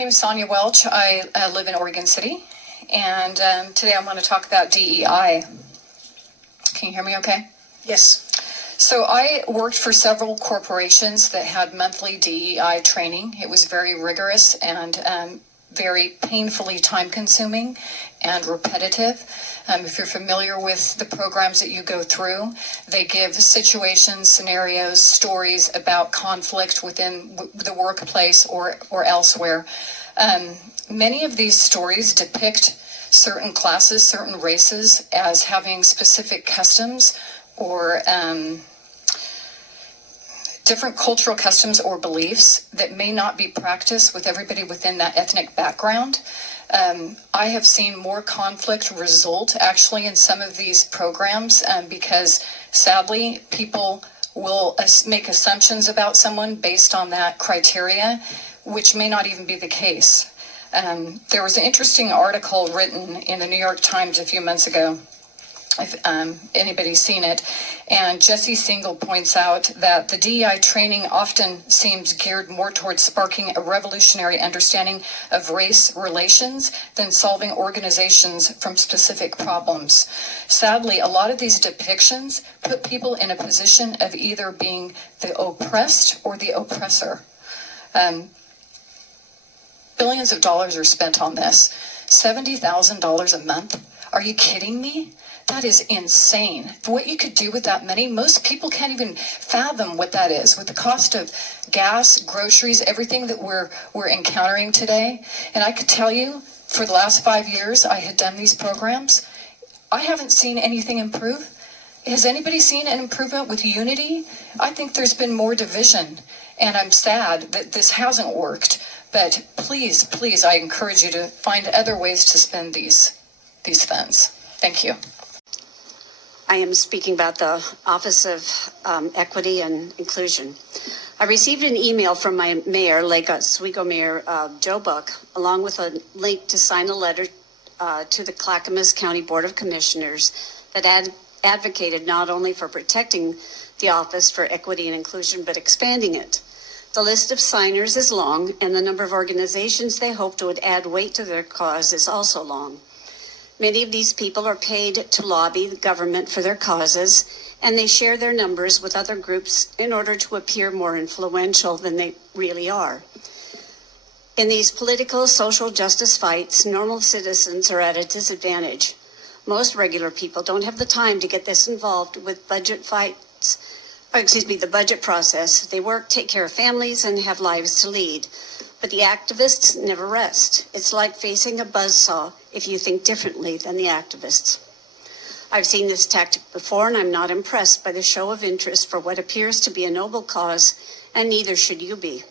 name is Sonia Welch. I live in Oregon City, and today I'm going to talk about DEI. Can you hear me okay? Yes. So I worked for several corporations that had monthly DEI training. It was very rigorous and very painfully time-consuming and repetitive. If you're familiar with the programs that you go through, they give situations, scenarios, stories about conflict within the workplace or elsewhere. Many of these stories depict certain classes, certain races as having specific customs or different cultural customs or beliefs that may not be practiced with everybody within that ethnic background. I have seen more conflict result actually in some of these programs because sadly people will make assumptions about someone based on that criteria, which may not even be the case. There was an interesting article written in the New York Times a few months ago, if anybody's seen it, and Jesse Singal points out that the DEI training often seems geared more towards sparking a revolutionary understanding of race relations than solving organizations from specific problems. Sadly, a lot of these depictions put people in a position of either being the oppressed or the oppressor. Billions of dollars are spent on this. $70,000 a month? Are you kidding me? That is insane. What you could do with that money, most people can't even fathom what that is. With the cost of gas, groceries, everything that we're encountering today. And I could tell you, for the last 5 years, I had done these programs. I haven't seen anything improve. Has anybody seen an improvement with unity? I think there's been more division. And I'm sad that this hasn't worked. But please, please, I encourage you to find other ways to spend these funds. Thank you. I am speaking about the Office of Equity and Inclusion. I received an email from my mayor, Lake Oswego Mayor Joe Buck, along with a link to sign a letter to the Clackamas County Board of Commissioners that advocated not only for protecting the Office for Equity and Inclusion, but expanding it. The list of signers is long, and the number of organizations they hoped would add weight to their cause is also long. Many of these people are paid to lobby the government for their causes, and they share their numbers with other groups in order to appear more influential than they really are. In these political social justice fights, normal citizens are at a disadvantage. Most regular people don't have the time to get this involved with the budget process. They work, take care of families, and have lives to lead. But the activists never rest. It's like facing a buzzsaw if you think differently than the activists. I've seen this tactic before, and I'm not impressed by the show of interest for what appears to be a noble cause, and neither should you be.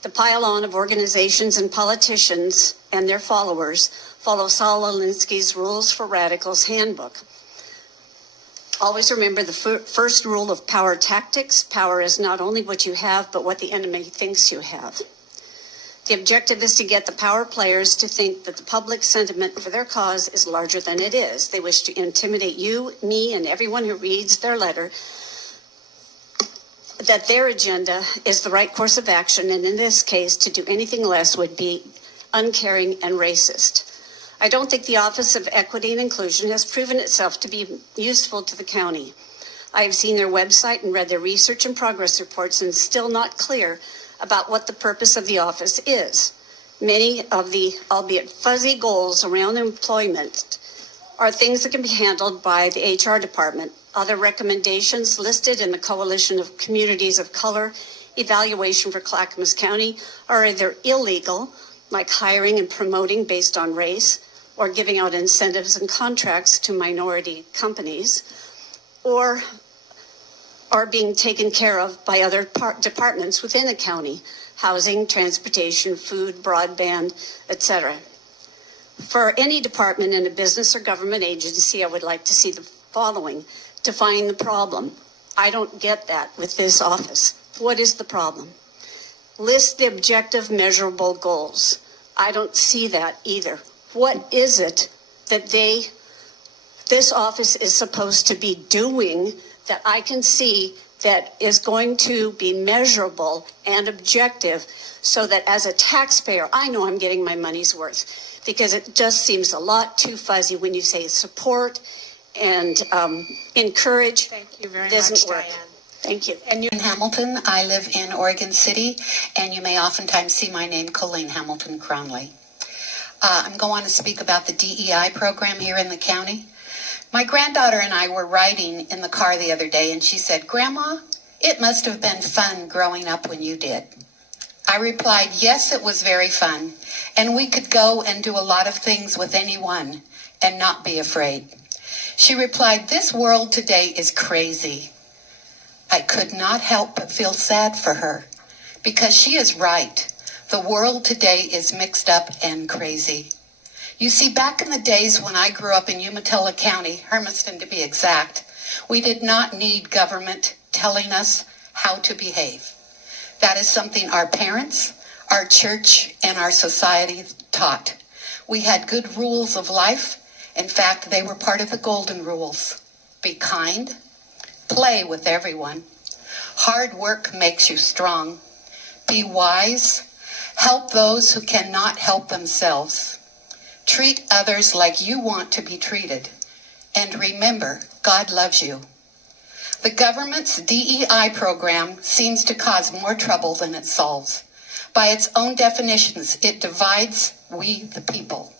The pile-on of organizations and politicians and their followers follow Saul Alinsky's Rules for Radicals handbook. Always remember the first rule of power tactics. Power is not only what you have, but what the enemy thinks you have. The objective is to get the power players to think that the public sentiment for their cause is larger than it is. They wish to intimidate you, me, and everyone who reads their letter that their agenda is the right course of action, and in this case, to do anything less would be uncaring and racist. I don't think the Office of Equity and Inclusion has proven itself to be useful to the county. I have seen their website and read their research and progress reports, and still not clear about what the purpose of the office is. Many of the, albeit fuzzy, goals around employment are things that can be handled by the HR department. Other recommendations listed in the Coalition of Communities of Color evaluation for Clackamas County are either illegal, like hiring and promoting based on race, or giving out incentives and contracts to minority companies, or are being taken care of by other departments within the county: housing, transportation, food, broadband, etc. For any department in a business or government agency, I would like to see the following: define the problem. I don't get that with this office. What is the problem? List the objective, measurable goals. I don't see that either. What is it that this office is supposed to be doing that I can see that is going to be measurable and objective so that as a taxpayer, I know I'm getting my money's worth, because it just seems a lot too fuzzy when you say support and encourage. Thank you very Doesn't much, work. Diane. Thank you. And you, In Hamilton. I live in Oregon City, and you may oftentimes see my name, Colleen Hamilton Cronley. I'm going to speak about the DEI program here in the county. My granddaughter and I were riding in the car the other day, and she said, "Grandma, it must have been fun growing up when you did." I replied, "Yes, it was very fun, and we could go and do a lot of things with anyone and not be afraid." She replied, "This world today is crazy." I could not help but feel sad for her, because she is right. The world today is mixed up and crazy. You see, back in the days when I grew up in Umatilla County, Hermiston to be exact, we did not need government telling us how to behave. That is something our parents, our church, and our society taught. We had good rules of life. In fact, they were part of the golden rules. Be kind, play with everyone. Hard work makes you strong. Be wise. Help those who cannot help themselves. Treat others like you want to be treated. And remember, God loves you. The government's DEI program seems to cause more trouble than it solves. By its own definitions, it divides we the people.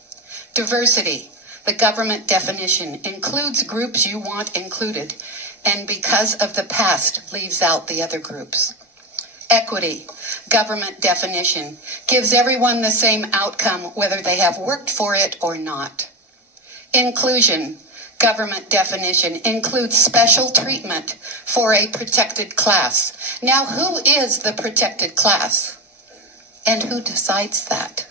Diversity, the government definition, includes groups you want included, and because of the past, leaves out the other groups. Equity, government definition, gives everyone the same outcome whether they have worked for it or not. Inclusion, government definition, includes special treatment for a protected class. Now, who is the protected class? And who decides that?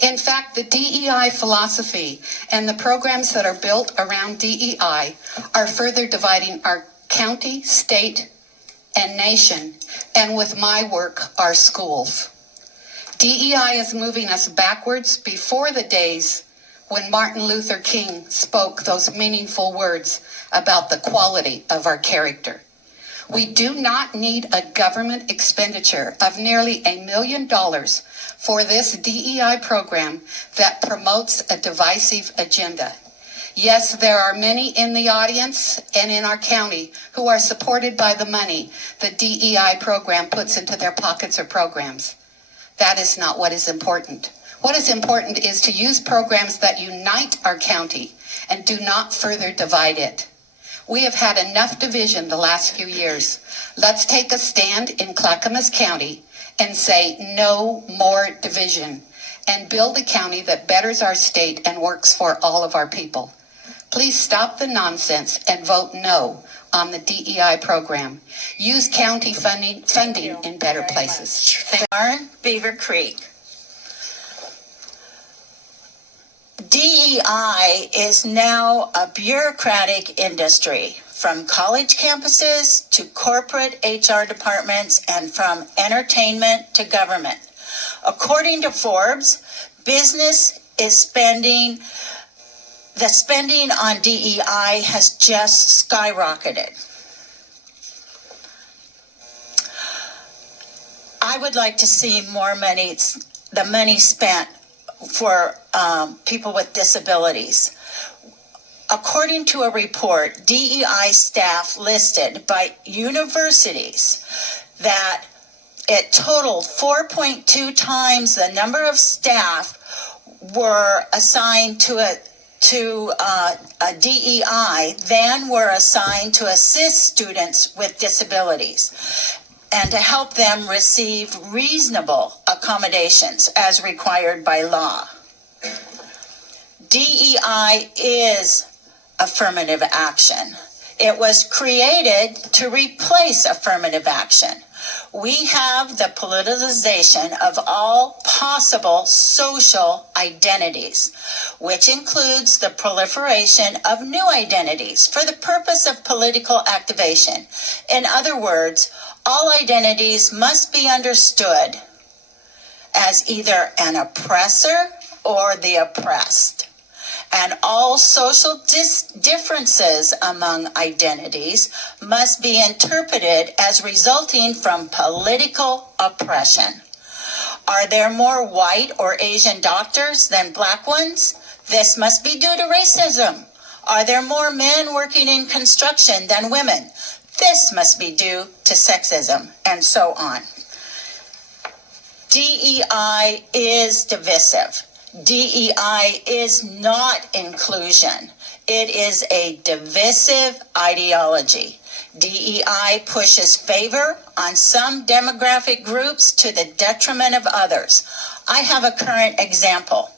In fact, the DEI philosophy and the programs that are built around DEI are further dividing our county, state, and nation, and with my work, our schools. DEI is moving us backwards before the days when Martin Luther King spoke those meaningful words about the quality of our character. We do not need a government expenditure of nearly $1 million for this DEI program that promotes a divisive agenda. Yes, there are many in the audience and in our county who are supported by the money the DEI program puts into their pockets or programs. That is not what is important. What is important is to use programs that unite our county and do not further divide it. We have had enough division the last few years. Let's take a stand in Clackamas County and say no more division, and build a county that betters our state and works for all of our people. Please stop the nonsense and vote no on the DEI program. Use county funding in better places. Beaver Creek. DEI is now a bureaucratic industry, from college campuses to corporate HR departments and from entertainment to government. According to Forbes, the spending on DEI has just skyrocketed. I would like to see more money, the money spent for people with disabilities. According to a report, DEI staff listed by universities that it totaled 4.2 times the number of staff were assigned to a DEI than were assigned to assist students with disabilities and to help them receive reasonable accommodations as required by law. DEI is affirmative action. It was created to replace affirmative action. We have the politicization of all possible social identities, which includes the proliferation of new identities for the purpose of political activation. In other words, all identities must be understood as either an oppressor or the oppressed. and all social differences among identities must be interpreted as resulting from political oppression. Are there more white or Asian doctors than black ones? This must be due to racism. Are there more men working in construction than women? This must be due to sexism, and so on. DEI is divisive. DEI is not inclusion. It is a divisive ideology. DEI pushes favor on some demographic groups to the detriment of others. I have a current example.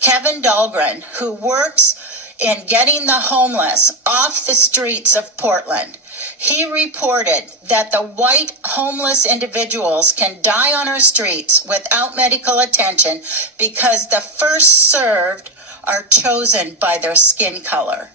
Kevin Dahlgren, who works in getting the homeless off the streets of Portland, he reported that the white homeless individuals can die on our streets without medical attention because the first served are chosen by their skin color.